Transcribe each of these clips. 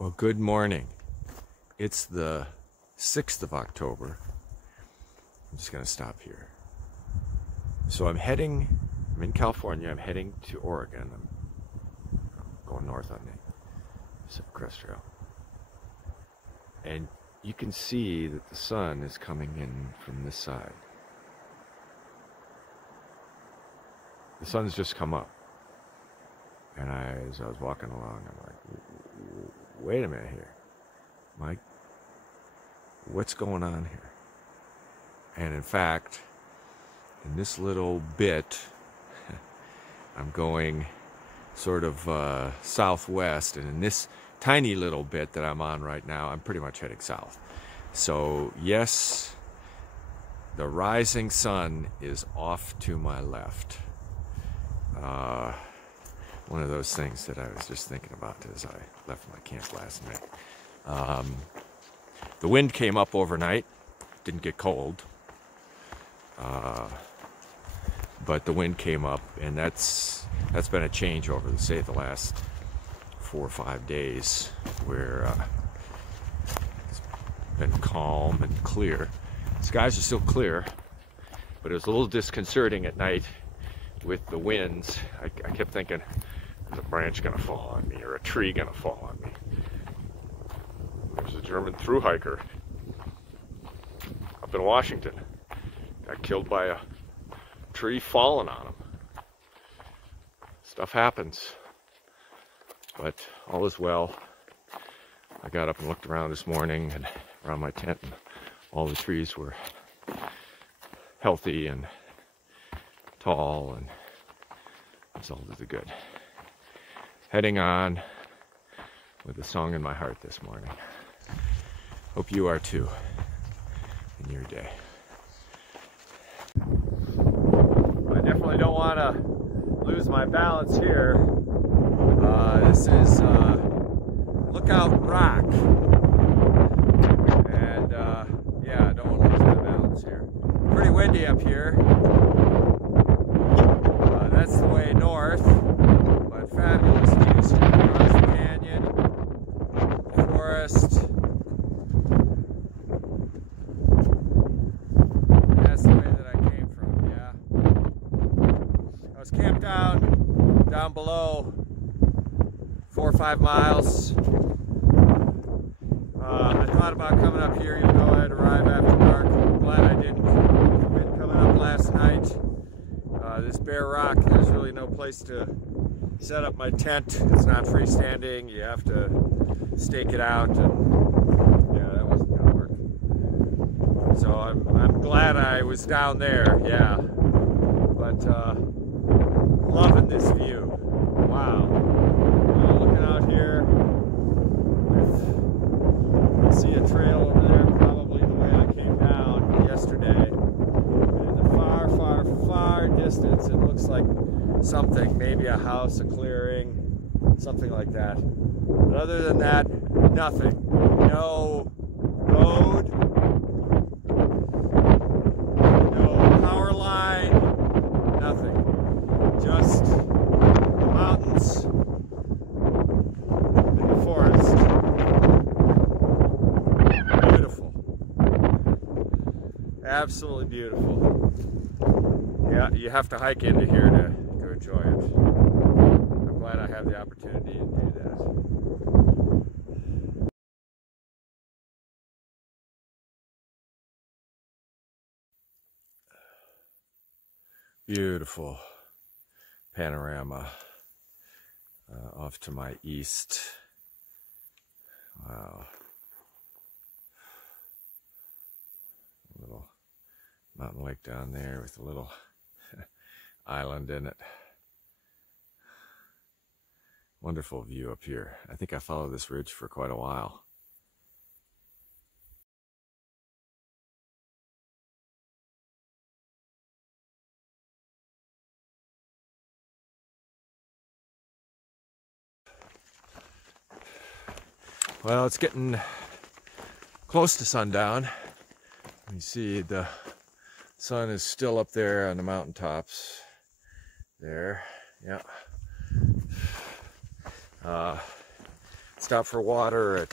Well, good morning. It's the 6th of October. I'm just going to stop here. So I'm in California. I'm heading to Oregon. I'm going north on the Pacific Crest Trail. And you can see that the sun is coming in from this side. The sun's just come up. And as I was walking along, I'm like, wait a minute here. Mike, what's going on here? And in fact, in this little bit, I'm going sort of southwest, and in this tiny little bit that I'm on right now, I'm pretty much heading south. So yes, the rising sun is off to my left. One of those things that I was just thinking about as I left my camp last night. The wind came up overnight, didn't get cold, but the wind came up, and that's been a change over, say, the last 4 or 5 days, where it's been calm and clear. Skies are still clear, but it was a little disconcerting at night with the winds. I kept thinking, is a branch gonna fall on me, or a tree gonna fall on me? There's a German thru hiker up in Washington, got killed by a tree falling on him. Stuff happens, but all is well. I got up and looked around this morning and around my tent, and all the trees were healthy and tall, and it's all to the good. Heading on with a song in my heart this morning. Hope you are too in your day. I definitely don't want to lose my balance here. This is Lookout Rock. And yeah, I don't want to lose my balance here. Pretty windy up here. That's the way north. But fabulous views across the canyon, forest. That's the way that I came from, yeah. I was camped down below 4 or 5 miles. I thought about coming up here, even though I'd arrive after dark. I'm glad I didn't. The wind coming up last night. This bare rock, there's really no place to set up my tent. It's not freestanding. You have to stake it out, and yeah, that wasn't gonna work. So I'm glad I was down there, yeah. But loving this view. Wow. Looking out here, I see a trail over there, probably the way I came down yesterday. In the far, far, far distance, it looks like something, maybe a house, a clearing, something like that. But other than that, nothing. No road, no power line, nothing. Just the mountains and the forest. Beautiful. Absolutely beautiful. Yeah, you have to hike into here to enjoy it. I'm glad I have the opportunity to do that. Beautiful panorama off to my east. Wow. A little mountain lake down there with a little island in it. Wonderful view up here. I think I followed this ridge for quite a while. Well, it's getting close to sundown. You see the sun is still up there on the mountaintops. There, yeah. stopped for water at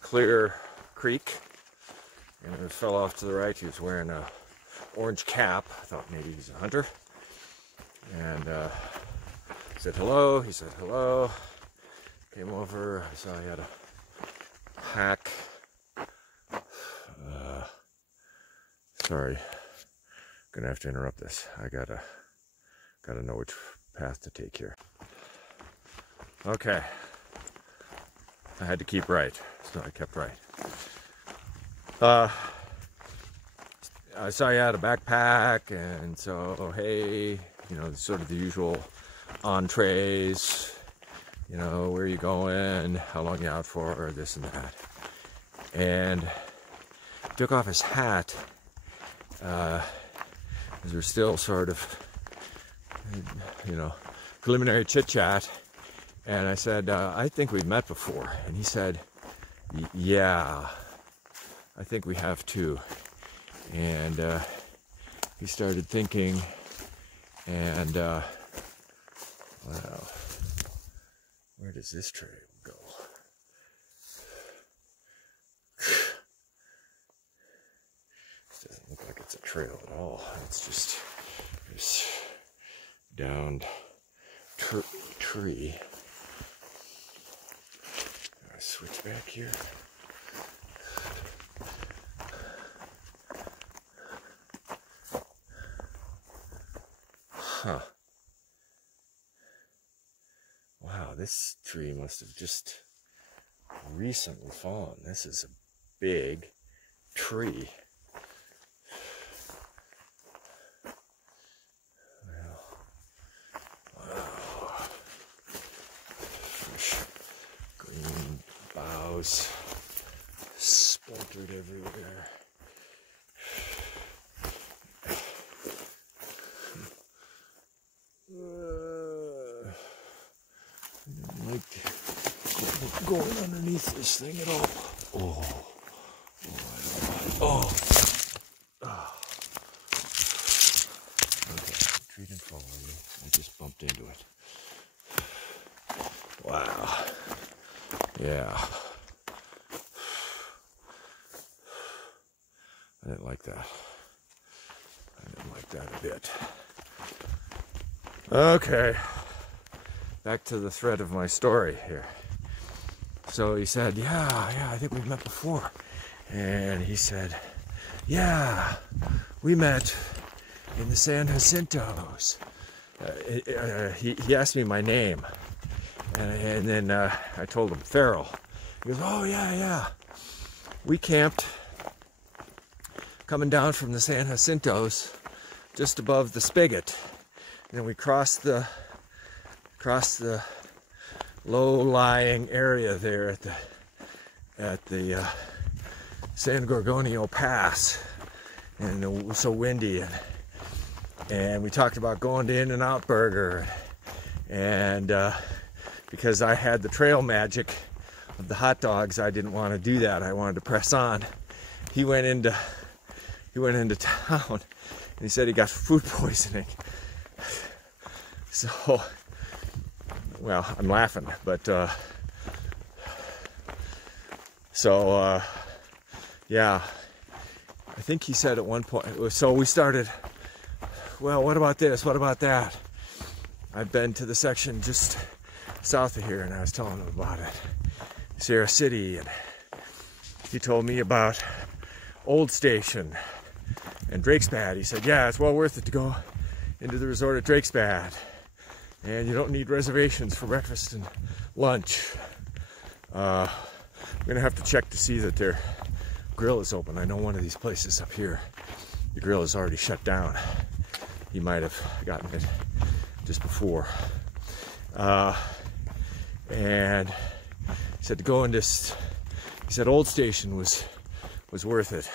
Clear Creek, and it fell off to the right. He was wearing a orange cap. I thought maybe he's a hunter, and said hello. He said hello. Came over. I saw he had a pack. Sorry, gonna have to interrupt this. I gotta know which path to take here. Okay, I had to keep right, so I kept right. I saw you had a backpack, and so hey, you know, sort of the usual entrees. You know, where are you going? How long you out for? This and that. And he took off his hat. As we're still sort of, you know, preliminary chit chat. And I said, I think we've met before. And he said, yeah, I think we have too. And he started thinking, and well, where does this trail go? It doesn't look like it's a trail at all. It's just this downed tree. I'll switch back here. Huh. Wow, this tree must have just recently fallen. This is a big tree. Wow. Fresh green boughs splintered everywhere. I didn't like going underneath this thing at all. Oh. Okay, tree didn't fall on me. I just bumped into it. Wow. Yeah. I didn't like that. I didn't like that a bit. Okay. Back to the thread of my story here. So he said, yeah, I think we've met before. And he said, yeah, we met in the San Jacintos. He asked me my name. And then I told him, Farrell. He goes, oh, yeah. We camped coming down from the San Jacintos just above the Spigot. And then we crossed the low-lying area there at the San Gorgonio Pass, and it was so windy, and we talked about going to In-N-Out Burger, and because I had the trail magic of the hot dogs, I didn't want to do that. I wanted to press on. He went into town, and he said he got food poisoning. So, well, I'm laughing, but yeah, I think he said at one point, so we started, well, what about this, what about that? I've been to the section just south of here, and I was telling him about it, Sierra City, and he told me about Old Station and Drakesbad. He said, yeah, it's well worth it to go into the resort at Drakesbad. And you don't need reservations for breakfast and lunch. I'm gonna have to check to see that their grill is open. I know one of these places up here, the grill is already shut down. He might have gotten it just before. And he said to go in this, he said Old Station was worth it.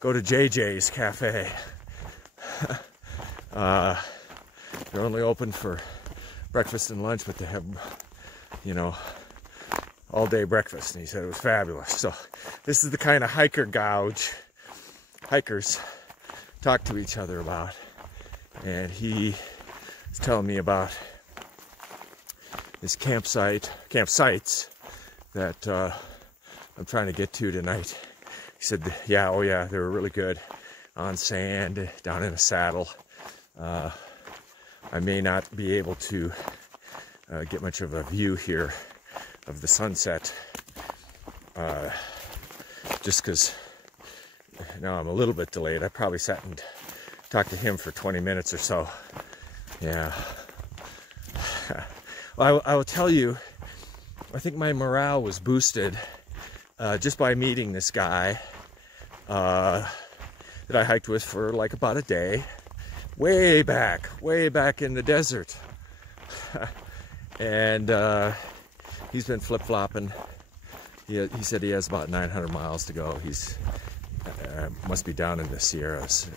Go to JJ's Cafe. They're only open for breakfast and lunch, but they have, you know, all day breakfast, and he said it was fabulous. So this is the kind of hikers talk to each other about, and he was telling me about campsites that I'm trying to get to tonight. He said, yeah, oh yeah, they were really good on sand, down in a saddle. I may not be able to get much of a view here of the sunset, just because now I'm a little bit delayed. I probably sat and talked to him for 20 minutes or so. Yeah. Well, I will tell you, I think my morale was boosted just by meeting this guy that I hiked with for like about a day, way back in the desert. And he's been flip-flopping. He said he has about 900 miles to go. He's must be down in the Sierras.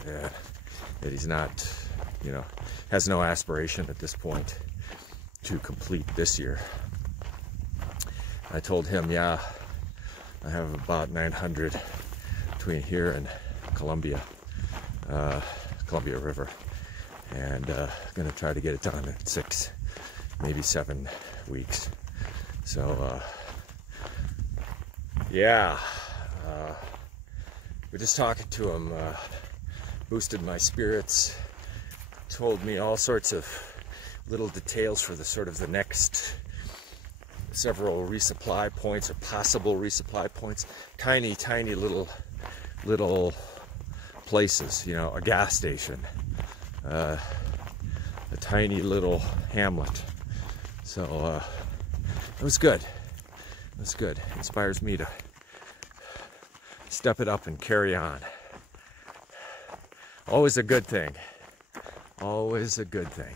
That he's not, you know, has no aspiration at this point to complete this year. I told him, yeah, I have about 900 between here and Columbia River, and gonna try to get it done in 6, maybe 7 weeks. So yeah, we're just talking to him, boosted my spirits, told me all sorts of little details for the sort of the next several resupply points or possible resupply points. Tiny little places, you know, a gas station, a tiny little hamlet. So it was good. It was good. It inspires me to step it up and carry on. Always a good thing. Always a good thing.